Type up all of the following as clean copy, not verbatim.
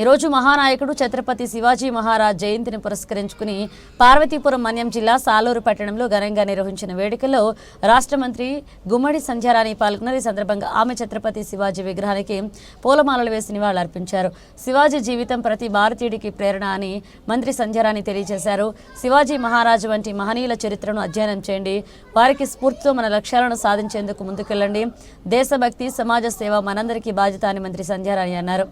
ఈరోజు మహానాయకుడు ఛత్రపతి శివాజీ మహారాజ్ జయంతిని పురస్కరించుకుని పార్వతీపురం మన్యం జిల్లా సాలూరు పట్టణంలో ఘనంగా నిర్వహించిన వేడుకల్లో రాష్ట్ర మంత్రి గుమ్మడి సంధ్యారాణి పాల్గొన్నారు. ఈ సందర్భంగా ఆమె ఛత్రపతి శివాజీ విగ్రహానికి పూలమాలలు వేసి నివాళులర్పించారు. శివాజీ జీవితం ప్రతి భారతీయుడికి ప్రేరణ అని మంత్రి సంధ్యారాణి తెలియజేశారు. శివాజీ మహారాజు వంటి మహనీయుల చరిత్రను అధ్యయనం చేయండి, వారికి స్ఫూర్తితో మన లక్ష్యాలను సాధించేందుకు ముందుకెళ్లండి. దేశభక్తి, సమాజ సేవ మనందరికీ బాధ్యత అని మంత్రి సంధ్యారాణి అన్నారు.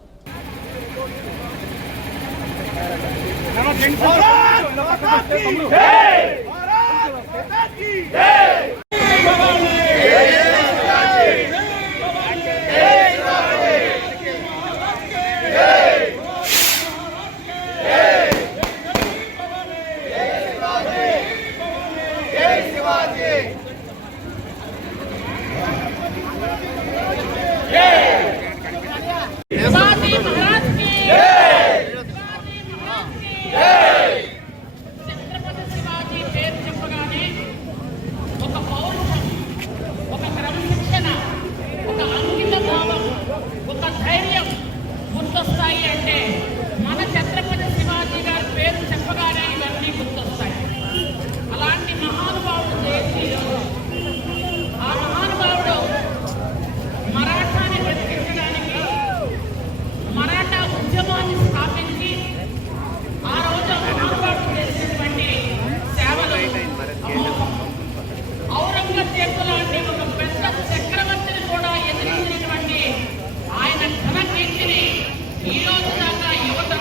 ఈ రోజు దాకా యువత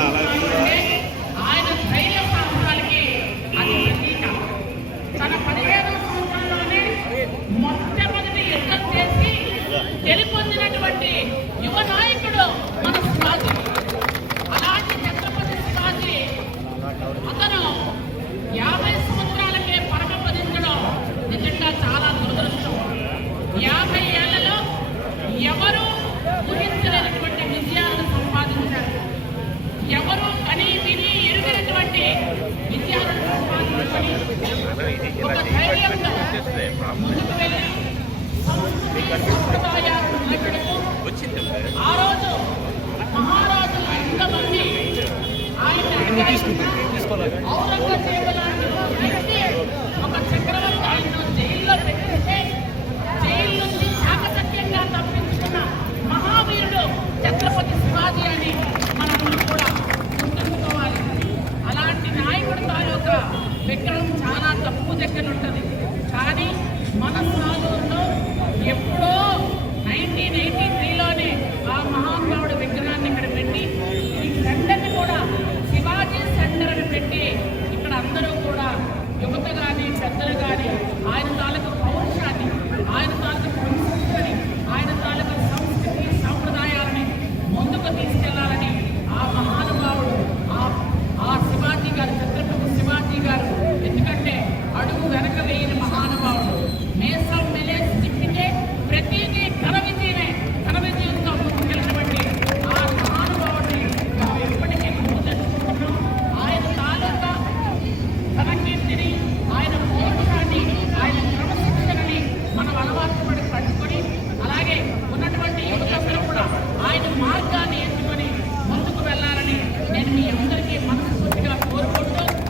అందరూ